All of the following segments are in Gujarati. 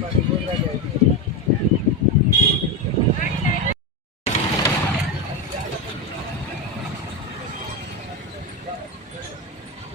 Gracias.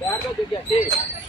बैठ जाओ